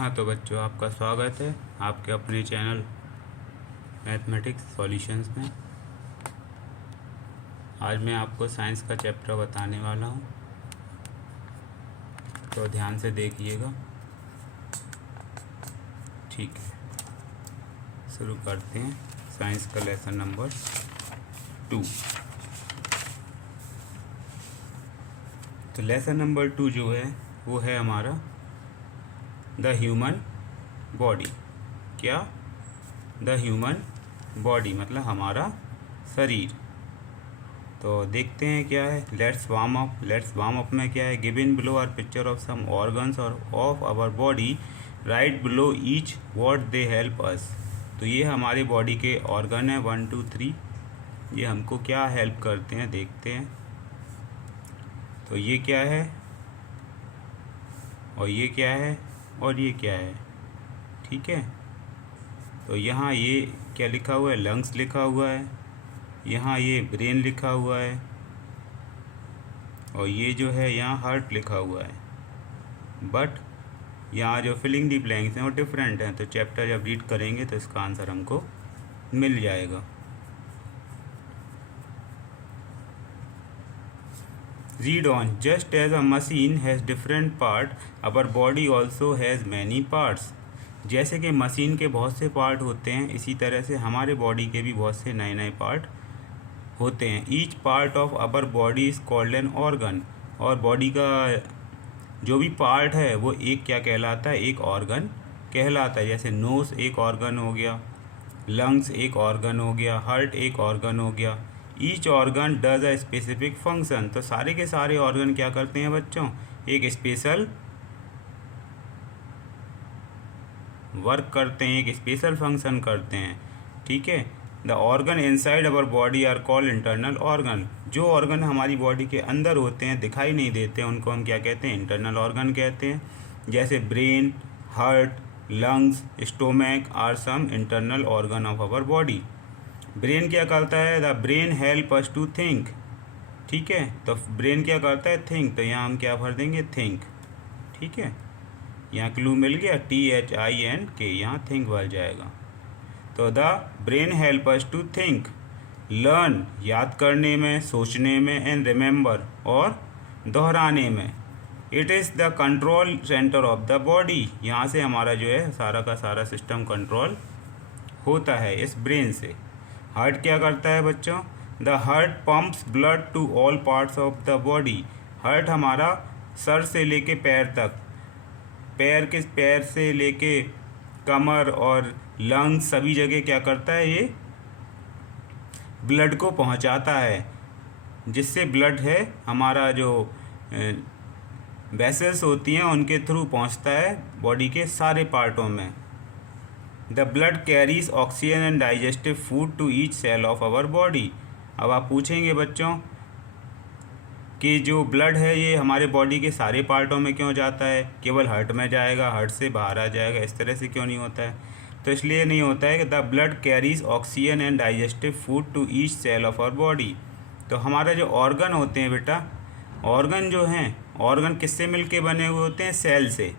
हाँ तो बच्चों, आपका स्वागत है आपके अपने चैनल मैथमेटिक्स सॉल्यूशंस में। आज मैं आपको साइंस का चैप्टर बताने वाला हूँ, तो ध्यान से देखिएगा। ठीक है, शुरू करते हैं साइंस का लेसन नंबर 2। तो लेसन नंबर 2 जो है वो है हमारा द ह्यूमन बॉडी। क्या? द ह्यूमन बॉडी मतलब हमारा शरीर। तो देखते हैं क्या है। लेट्स वार्म अप में क्या है, given below are picture of some organs और of our body, right below each what they help us. तो ये हमारी बॉडी के ऑर्गन है 1 2 3। ये हमको क्या हेल्प करते हैं देखते हैं। तो ये क्या है और ये क्या है और ये क्या है। ठीक है, तो यहाँ ये क्या लिखा हुआ है, लंग्स लिखा हुआ है, यहाँ ये ब्रेन लिखा हुआ है, और ये जो है यहाँ हार्ट लिखा हुआ है। बट यहाँ जो फिलिंग दी ब्लैंक्स हैं वो डिफरेंट हैं। तो चैप्टर जब रीड करेंगे तो इसका आंसर हमको मिल जाएगा। Read on. Just as a machine has different part, our body also has many parts. जैसे कि मशीन के बहुत से पार्ट होते हैं, इसी तरह से हमारे बॉडी के भी बहुत से नए नए पार्ट होते हैं। Each part of our body is called an organ. और बॉडी का जो भी पार्ट है वो एक क्या कहलाता है, एक ऑर्गन कहलाता है। जैसे नोज़ एक ऑर्गन हो गया, लंग्स एक ऑर्गन हो गया, हार्ट एक ऑर्गन हो गया। Each organ does a specific function. तो सारे के सारे ऑर्गन क्या करते हैं बच्चों, एक स्पेशल वर्क करते हैं, एक स्पेशल फंक्शन करते हैं। ठीक है, the organ inside our body are called internal organ. जो ऑर्गन हमारी बॉडी के अंदर होते हैं, दिखाई नहीं देते, उनको हम क्या कहते हैं, इंटरनल ऑर्गन कहते हैं। जैसे brain, heart, lungs, stomach are some internal organ of our body. Brain क्या करता है, the brain help us to think. ठीक है, तो ब्रेन क्या करता है, थिंक। तो यहाँ हम क्या भर देंगे, थिंक। ठीक है, यहाँ क्लू मिल गया, THINK, यहाँ थिंक भर जाएगा। तो the brain help us to think, learn याद करने में, सोचने में, एंड रिमेंबर और दोहराने में। It is the control centre of the body. यहाँ से हमारा जो है सारा का सारा सिस्टम कंट्रोल होता है इस ब्रेन से। हार्ट क्या करता है बच्चों, the heart pumps blood to all parts of the body. Heart हमारा सर से लेके पैर तक, पैर से लेके कमर और लंग्स सभी जगह क्या करता है, ये ब्लड को पहुंचाता है। जिससे ब्लड है हमारा जो वेसल्स होती हैं उनके थ्रू पहुंचता है बॉडी के सारे पार्टों में। The blood carries oxygen and digestive food to each cell of our body. अब आप पूछेंगे बच्चों कि जो ब्लड है ये हमारे बॉडी के सारे पार्टों में क्यों जाता है, केवल हार्ट में जाएगा, हार्ट से बाहर आ जाएगा, इस तरह से क्यों नहीं होता है। तो इसलिए नहीं होता है कि the blood carries oxygen and digestive food to each cell of our body. तो हमारा जो ऑर्गन होते हैं बेटा, ऑर्गन जो हैं, ऑर्गन किससे मिलके बने हुए होते हैं, सेल से।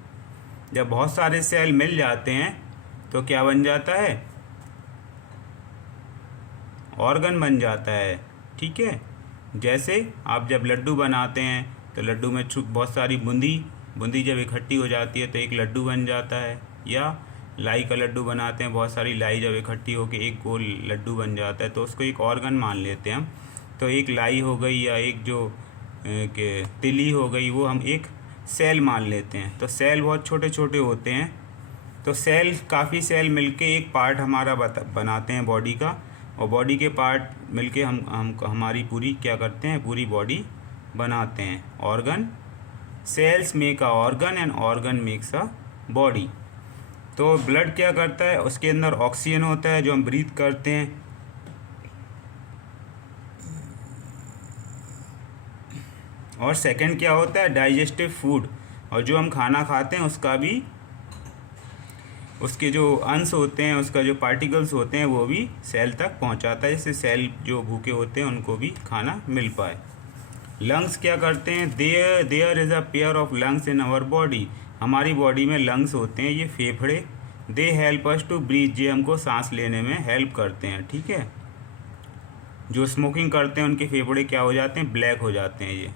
जब बहुत सारे सेल मिल जाते हैं तो क्या बन जाता है, ऑर्गन बन जाता है। ठीक है, जैसे आप जब लड्डू बनाते हैं तो लड्डू में बहुत सारी बूंदी जब इकट्ठी हो जाती है तो एक लड्डू बन जाता है। या लाई का लड्डू बनाते हैं, बहुत सारी लाई जब इकट्ठी होकर एक गोल लड्डू बन जाता है तो उसको एक ऑर्गन मान लेते हैं हम। तो एक लाई हो गई या एक जो तिली हो गई, वो हम एक सेल मान लेते हैं। तो सेल बहुत छोटे छोटे होते हैं। तो सेल, काफ़ी सेल मिलके एक पार्ट हमारा बनाते हैं बॉडी का, और बॉडी के पार्ट मिलके हम हमारी पूरी क्या करते हैं, पूरी बॉडी बनाते हैं। Organ, cells make a organ and organ makes a body. तो ब्लड क्या करता है, उसके अंदर ऑक्सीजन होता है जो हम ब्रीथ करते हैं, और सेकंड क्या होता है, डाइजेस्टिव फूड। और जो हम खाना खाते हैं उसका भी, उसके जो अंश होते हैं, उसका जो पार्टिकल्स होते हैं वो भी सेल तक पहुंचाता है, जिससे सेल जो भूखे होते हैं उनको भी खाना मिल पाए। लंग्स क्या करते हैं, there is a pair of lungs in our body. हमारी बॉडी में लंग्स होते हैं, ये फेफड़े, they help us to breathe, ये हमको सांस लेने में हेल्प करते हैं, ठीक है। जो स्मोकिंग करते हैं उनके फेफड़े क्या हो जाते हैं, ब्लैक हो जाते हैं ये,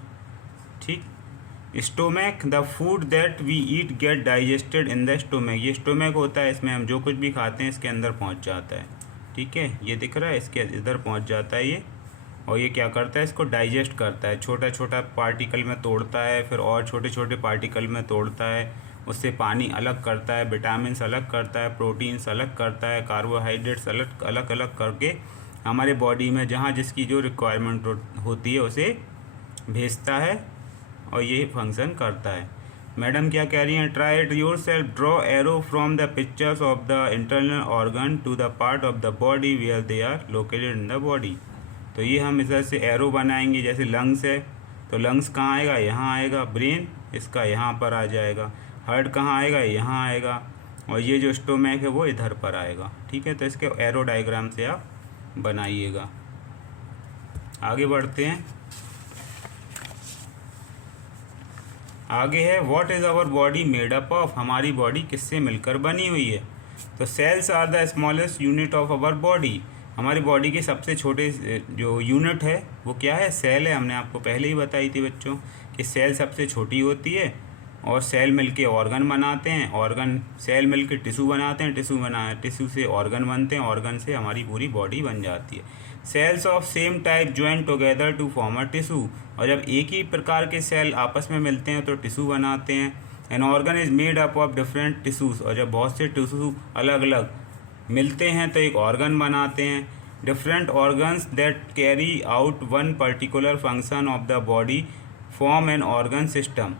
ठीक। Stomach, the food that we eat get digested in the stomach, ये स्टोमैक होता है, इसमें हम जो कुछ भी खाते हैं इसके अंदर पहुंच जाता है, ठीक है। ये दिख रहा है, इसके इधर पहुंच जाता है ये, और ये क्या करता है, इसको डाइजेस्ट करता है, छोटा छोटा पार्टिकल में तोड़ता है, फिर और छोटे छोटे पार्टिकल में तोड़ता है, उससे पानी अलग करता है, विटामिन्स अलग करता है, प्रोटीन्स अलग करता है, कार्बोहाइड्रेट्स अलग अलग अलग करके हमारे बॉडी में जहाँ जिसकी जो रिक्वायरमेंट होती है उसे भेजता है, और ये फंक्शन करता है। मैडम क्या कह रही हैं, try it yourself, draw arrow from the pictures of the internal organ to the part of the body where they are located in the body. तो ये हम इधर से एरो बनाएंगे, जैसे लंग्स है तो लंग्स कहाँ आएगा, यहाँ आएगा, ब्रेन इसका यहाँ पर आ जाएगा, हार्ट कहाँ आएगा, यहाँ आएगा, और ये जो स्टोमैक है वो इधर पर आएगा, ठीक है। तो इसके एरो डायग्राम से आप बनाइएगा। आगे बढ़ते हैं, आगे है what is our body made up of, हमारी बॉडी किससे मिलकर बनी हुई है। तो cells are the smallest unit of our body, हमारी बॉडी के सबसे छोटे जो यूनिट है वो क्या है, सेल है। हमने आपको पहले ही बताई थी बच्चों कि सेल सबसे छोटी होती है, और सेल मिलके ऑर्गन बनाते हैं, ऑर्गन सेल मिलके टिश्यू बनाते हैं, टिश्यू से ऑर्गन बनते हैं, ऑर्गन से हमारी पूरी बॉडी बन जाती है। Cells of same type join together to form a tissue, और जब एक ही प्रकार के सेल आपस में मिलते हैं तो टिश्यू बनाते हैं। An organ is made up of different tissues, और जब बहुत से टिश्यू अलग अलग मिलते हैं तो एक ऑर्गन बनाते हैं। Different organs that carry out one particular function of the body form an organ system.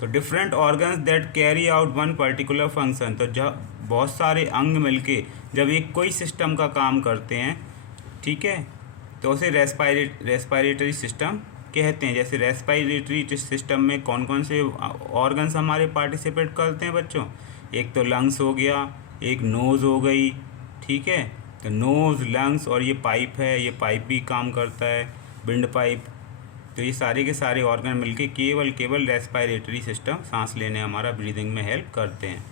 तो different organs that carry out one particular function, तो जब बहुत सारे अंग मिलके जब एक कोई सिस्टम का काम करते हैं, ठीक है, तो उसे रेस्पायरेटरी सिस्टम कहते हैं। जैसे रेस्पायरेटरी सिस्टम में कौन कौन से ऑर्गन्स हमारे पार्टिसिपेट करते हैं बच्चों, एक तो लंग्स हो गया, एक नोज़ हो गई, ठीक है। तो नोज़, लंग्स और ये पाइप है, ये पाइप भी काम करता है, विंड पाइप। तो ये सारे के सारे ऑर्गन मिलके केवल रेस्पायरेटरी सिस्टम, सांस लेने हमारा ब्रीदिंग में हेल्प करते हैं।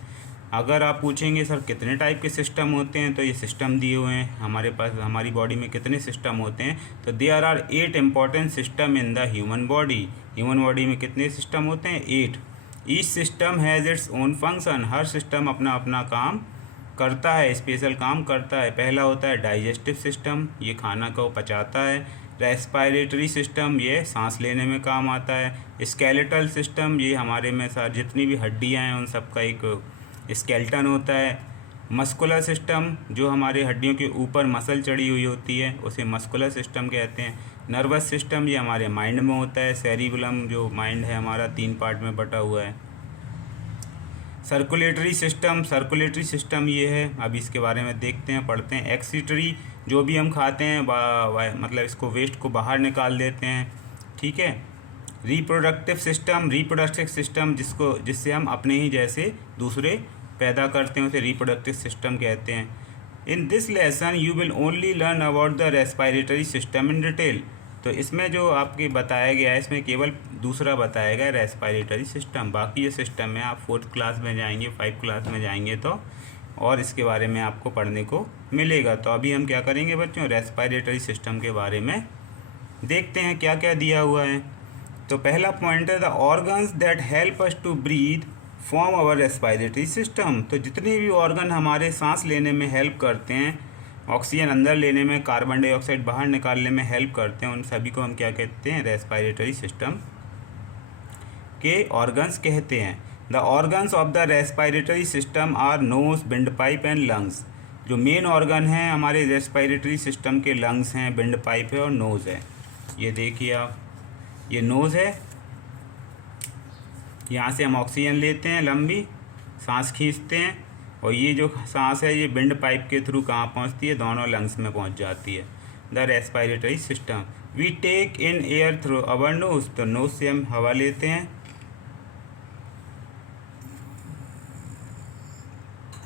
अगर आप पूछेंगे सर कितने टाइप के सिस्टम होते हैं, तो ये सिस्टम दिए हुए हैं हमारे पास, हमारी बॉडी में कितने सिस्टम होते हैं, तो there are 8 important system in the human body. Human body में कितने सिस्टम होते हैं, 8। Each system has its own function, हर सिस्टम अपना अपना काम करता है, स्पेशल काम करता है। पहला होता है डाइजेस्टिव सिस्टम, ये खाना को पचाता है। रेस्पायरेटरी सिस्टम, ये सांस लेने में काम आता है। स्केलेटल सिस्टम, ये हमारे में सारी जितनी भी हड्डियाँ हैं उन सब का एक स्केलेटन होता है। मस्कुलर सिस्टम, जो हमारे हड्डियों के ऊपर मसल चढ़ी हुई होती है उसे मस्कुलर सिस्टम कहते हैं। नर्वस सिस्टम, ये हमारे माइंड में होता है। सेरिबेलम, जो माइंड है हमारा, 3 पार्ट में बटा हुआ है। सर्कुलेटरी सिस्टम ये है, अब इसके बारे में देखते हैं, पढ़ते हैं। एक्सीटरी, जो भी हम खाते हैं मतलब इसको वेस्ट को बाहर निकाल देते हैं, ठीक है। रिप्रोडक्टिव सिस्टम जिससे हम अपने ही जैसे दूसरे पैदा करते हैं उसे रिप्रोडक्टिव सिस्टम कहते हैं। In this lesson you will only learn about the respiratory system in detail. तो इसमें जो आपके बताया गया है इसमें केवल दूसरा बताया गया रेस्पायरेटरी सिस्टम, बाकी ये सिस्टम है आप 4th क्लास में जाएंगे, 5th क्लास में जाएंगे तो और इसके बारे में आपको पढ़ने को मिलेगा। तो अभी हम क्या करेंगे बच्चों, रेस्पायरेटरी सिस्टम के बारे में देखते हैं क्या क्या दिया हुआ है। तो पहला पॉइंट है the organs that help us to breathe form our respiratory system. तो जितने भी ऑर्गन हमारे सांस लेने में हेल्प करते हैं, ऑक्सीजन अंदर लेने में, कार्बन डाइऑक्साइड बाहर निकालने में हेल्प करते हैं, उन सभी को हम क्या कहते हैं, रेस्पायरेटरी सिस्टम के ऑर्गन्स कहते हैं। The organs of the respiratory system are knows, wind pipe and lungs. जो मेन ऑर्गन हैं हमारे रेस्पायरेटरी सिस्टम के लंग्स हैं, विंड पाइप है और नोज़ है। ये देखिए आप, ये नोज़ है, यहाँ से हम ऑक्सीजन लेते हैं, लंबी सांस खींचते हैं, और ये जो सांस है ये विंड पाइप के थ्रू कहाँ पहुँचती है, दोनों लंग्स में पहुँच जाती है। The respiratory system, we take in air through our nose. तो नोज से हम हवा लेते हैं,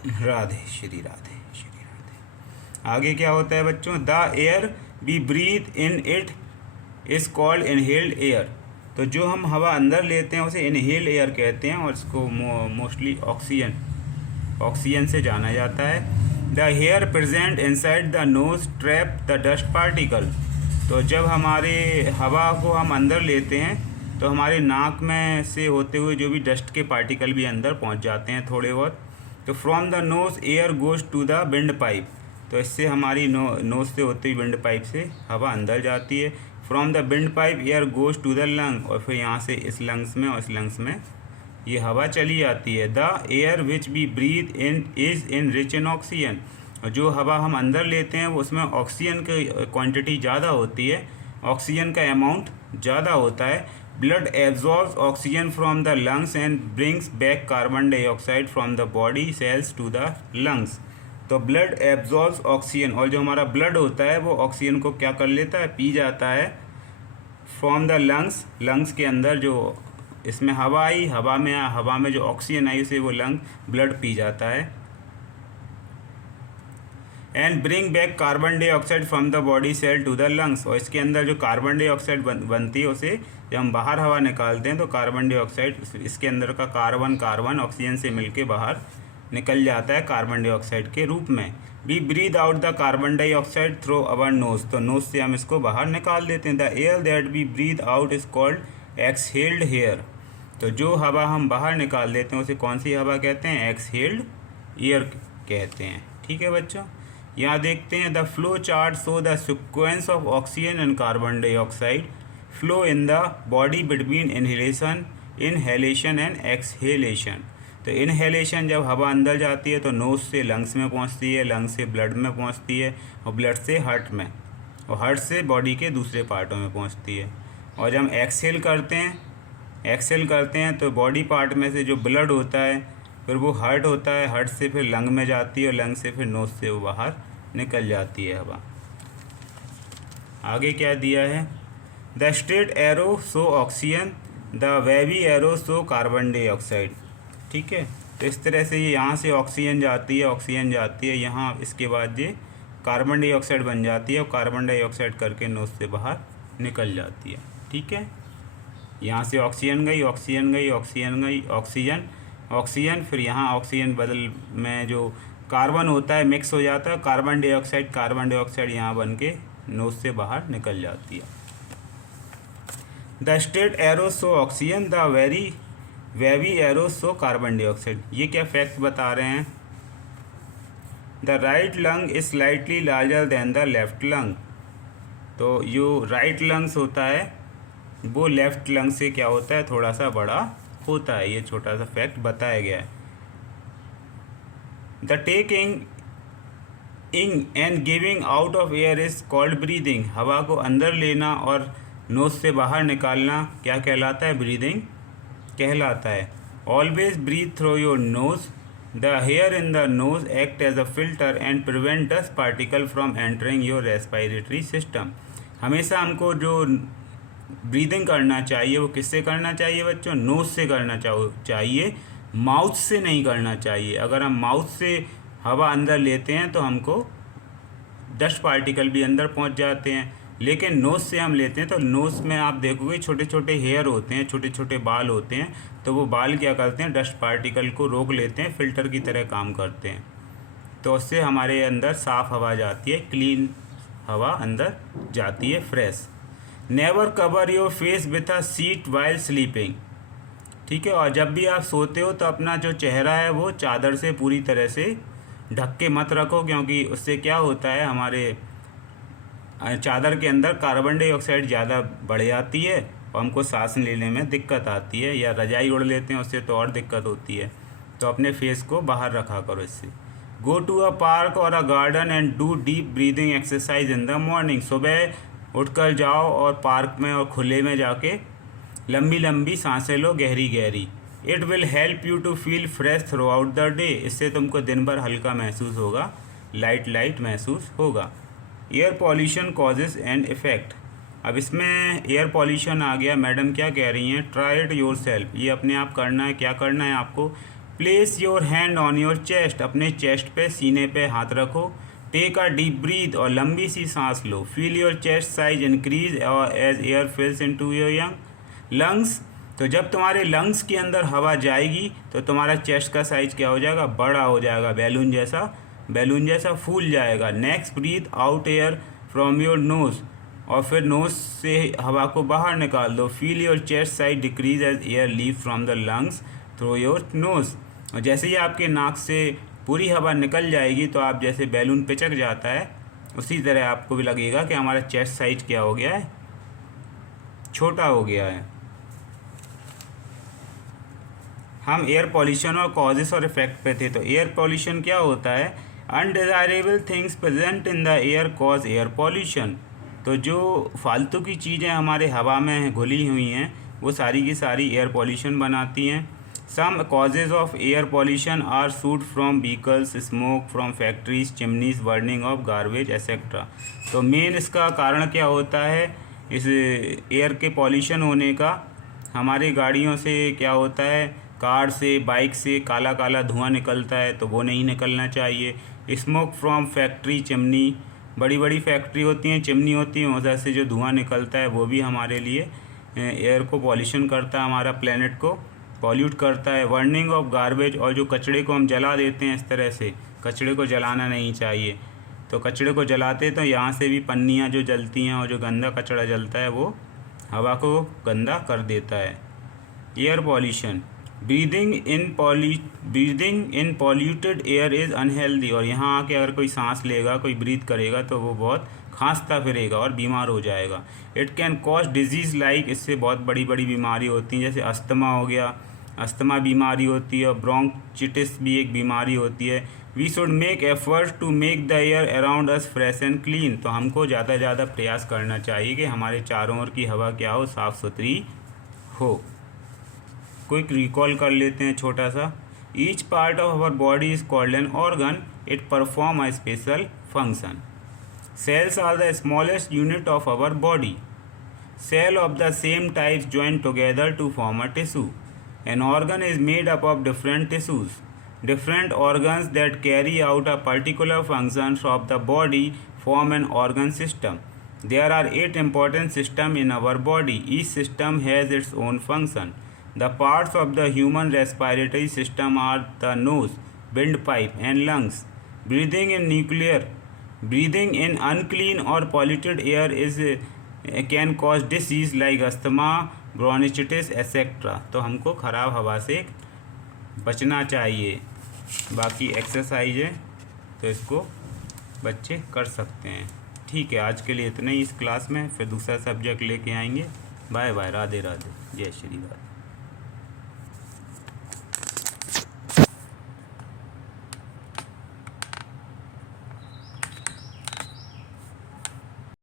राधे श्री राधे श्री राधे। आगे क्या होता है बच्चों, the air we breathe in it is called inhaled air. तो जो हम हवा अंदर लेते हैं उसे इनहेल एयर कहते हैं और इसको मोस्टली ऑक्सीजन से जाना जाता है। The hair present inside the nose trap the dust particle. तो जब हमारे हवा को हम अंदर लेते हैं तो हमारे नाक में से होते हुए जो भी डस्ट के पार्टिकल भी अंदर पहुंच जाते हैं थोड़े बहुत। तो from the nose air goes to the wind pipe. तो इससे हमारी नोज से होते हुए विंड पाइप से हवा अंदर जाती है। From the wind pipe air goes to the lung, और फिर यहाँ से इस लंग्स में और इस लंग्स में ये हवा चली जाती है। The air which we breathe in is in rich in oxygen. और जो हवा हम अंदर लेते हैं वो उसमें ऑक्सीजन की क्वांटिटी ज़्यादा होती है, ऑक्सीजन का अमाउंट ज़्यादा होता है। Blood absorbs oxygen from the lungs and brings back carbon dioxide from the body cells to the lungs. तो ब्लड एब्जॉर्ब्स ऑक्सीजन, और जो हमारा ब्लड होता है वो ऑक्सीजन को क्या कर लेता है, पी जाता है। फ्रॉम द लंग्स, लंग्स के अंदर जो इसमें हवा आई, हवा में जो ऑक्सीजन आई उसे वो लंग ब्लड पी जाता है। And bring back carbon dioxide from the body cell to the lungs. और इसके अंदर जो कार्बन डाइऑक्साइड बनती है उसे जब हम बाहर हवा निकालते हैं तो कार्बन डाइऑक्साइड इसके अंदर का कार्बन ऑक्सीजन से मिलके बाहर निकल जाता है कार्बन डाइऑक्साइड के रूप में। We breathe out the carbon dioxide through our nose. तो नोज से हम इसको बाहर निकाल देते हैं। The air that we breathe out is called exhaled air. तो जो हवा हम बाहर निकाल देते हैं उसे कौन सी हवा कहते हैं, एक्सहेल्ड एयर कहते हैं। ठीक है बच्चों, यहाँ देखते हैं the flow chart show the sequence of oxygen and carbon dioxide flow in the body between inhalation and exhalation. तो इनहेलेशन जब हवा अंदर जाती है तो नोज से लंग्स में पहुंचती है, लंग्स से ब्लड में पहुंचती है, और ब्लड से हार्ट में, और हार्ट से बॉडी के दूसरे पार्टों में पहुंचती है। और जब हम एक्सहेल करते हैं तो बॉडी पार्ट में से जो ब्लड होता है फिर वो हार्ट होता है, हार्ट से फिर लंग में जाती है, और लंग से फिर नोज से वो बाहर निकल जाती है हवा। आगे क्या दिया है, the straight arrow show oxygen, the wavy arrow show carbon dioxide. ठीक है, तो इस तरह से ये यहाँ से ऑक्सीजन जाती है यहाँ, इसके बाद ये कार्बन डाइऑक्साइड बन जाती है और कार्बन डाइऑक्साइड करके नोज से बाहर निकल जाती है। ठीक है, यहाँ से ऑक्सीजन गई, ऑक्सीजन फिर यहाँ ऑक्सीजन बदल में जो कार्बन होता है मिक्स हो जाता है, कार्बन डाइऑक्साइड यहाँ बन के नोज से बाहर निकल जाती है। The straight arrow show oxygen, the wavy arrow show carbon dioxide. ये क्या फैक्ट बता रहे हैं, the right lung is slightly larger than the left lung. तो जो राइट लंग्स होता है वो लेफ्ट लंग से क्या होता है, थोड़ा सा बड़ा होता है। ये छोटा सा फैक्ट बताया गया है। The taking in and giving out of air is called breathing. हवा को अंदर लेना और नोज से बाहर निकालना क्या कहलाता है, ब्रीदिंग कहलाता है। Always breathe through your nose, the hair in the nose act as a filter and prevent dust particle from entering your respiratory system. हमेशा हमको जो ब्रीदिंग करना चाहिए वो किससे करना चाहिए बच्चों, नोज से करना चाहिए, माउथ से नहीं करना चाहिए। अगर हम माउथ से हवा अंदर लेते हैं तो हमको डस्ट पार्टिकल भी अंदर पहुंच जाते हैं, लेकिन नोज से हम लेते हैं तो नोज में आप देखोगे छोटे छोटे हेयर होते हैं, छोटे छोटे बाल होते हैं, तो वो बाल क्या करते हैं, डस्ट पार्टिकल को रोक लेते हैं, फिल्टर की तरह काम करते हैं। तो उससे हमारे अंदर साफ़ हवा जाती है, क्लीन हवा अंदर जाती है, fresh. Never cover your face with a sheet while sleeping. ठीक है, और जब भी आप सोते हो तो अपना जो चेहरा है वो चादर से पूरी तरह से ढक के मत रखो, क्योंकि उससे क्या होता है, हमारे चादर के अंदर कार्बन डाइऑक्साइड ज़्यादा बढ़ जाती है और हमको सांस लेने में दिक्कत आती है, या रजाई ओढ़ लेते हैं उससे तो और दिक्कत होती है। तो अपने फेस को बाहर रखा करो इससे। गो टू अ पार्क और a garden and do deep breathing exercise in the morning. सुबह उठकर जाओ और पार्क में और खुले में जाके लंबी लंबी सांसें लो, गहरी गहरी। It will help you to feel fresh throughout the day. इससे तुमको दिन भर हल्का महसूस होगा, लाइट महसूस होगा। Air pollution causes and effect. अब इसमें एयर पॉल्यूशन आ गया, मैडम क्या कह रही हैं, ट्राई इट योर सेल्फ। ये अपने आप करना है। क्या करना है आपको, place your hand on your chest. अपने चेस्ट पे, सीने पे हाथ रखो। टेक अ डीप ब्रीथ, और लंबी सी सांस लो। Feel your chest size increase as air fills into your lungs, तो जब तुम्हारे लंग्स के अंदर हवा जाएगी तो तुम्हारा चेस्ट का साइज क्या हो जाएगा, बड़ा हो जाएगा, बैलून जैसा फूल जाएगा। Next breathe out air from your nose, और फिर नोज से हवा को बाहर निकाल दो। Feel your chest size decrease as air leave from the lungs through your nose, और जैसे ही आपके नाक से पूरी हवा निकल जाएगी तो आप जैसे बैलून पिचक जाता है उसी तरह आपको भी लगेगा कि हमारा चेस्ट साइज क्या हो गया है, छोटा हो गया है। हम एयर पॉल्यूशन और कॉजेस और इफेक्ट पे थे। तो एयर पॉल्यूशन क्या होता है, undesirable things present in the air cause air pollution. तो जो फालतू की चीज़ें हमारे हवा में घुली हुई हैं वो सारी की सारी एयर पॉल्यूशन बनाती हैं। Some causes of air pollution are soot from vehicles, smoke from factories, chimneys, burning of garbage etcetera. तो मेन इसका कारण क्या होता है, इस एयर के पॉल्यूशन होने का, हमारी गाड़ियों से क्या होता है, कार से, बाइक से काला काला धुआं निकलता है, तो वो नहीं निकलना चाहिए। स्मोक फ्रॉम फैक्ट्री, चिमनी, बड़ी बड़ी फैक्ट्री होती हैं, चिमनी होती हैं, उधर से जो धुआं निकलता है वो भी हमारे लिए एयर को पॉल्यूशन करता है, हमारा प्लेनेट को पॉल्यूट करता है। बर्निंग ऑफ गार्बेज, और जो कचड़े को हम जला देते हैं, इस तरह से कचड़े को जलाना नहीं चाहिए। तो कचड़े को जलाते तो यहाँ से भी पन्नियाँ जो जलती हैं और जो गंदा कचड़ा जलता है वो हवा को गंदा कर देता है। Air pollution, breathing in polluted air is unhealthy, और यहाँ आके अगर कोई सांस लेगा, कोई ब्रीथ करेगा तो वो बहुत खांसता फिरेगा और बीमार हो जाएगा। It can cause disease like, इससे बहुत बड़ी बड़ी बीमारी होती हैं, जैसे अस्थमा हो गया, अस्थमा बीमारी होती है, और ब्रोंचिटिस भी एक बीमारी होती है। We should make effort to make the air around us fresh and clean. तो हमको ज़्यादा से ज़्यादा प्रयास करना चाहिए कि हमारे चारों ओर की हवा क्या हो, साफ़ सुथरी हो। क्विक रिकॉल कर लेते हैं छोटा सा। Each part of our body is called an organ, it perform a special function. Cells are the smallest unit of our body. Cell of the same types join together to form a tissue. An organ is made up of different tissues. Different organs that carry out a particular functions of the body form an organ system. There are 8 important systems in our body. Each system has its own function. The parts of the human respiratory system are the nose, windpipe, and lungs. Breathing in unclean or polluted air can cause disease like asthma, bronchitis etcetera. तो हमको ख़राब हवा से बचना चाहिए। बाकी exercise है तो इसको बच्चे कर सकते हैं। ठीक है, आज के लिए इतना ही इस क्लास में, फिर दूसरा सब्जेक्ट लेके आएंगे। बाय बाय, राधे राधे, जय श्री राधे।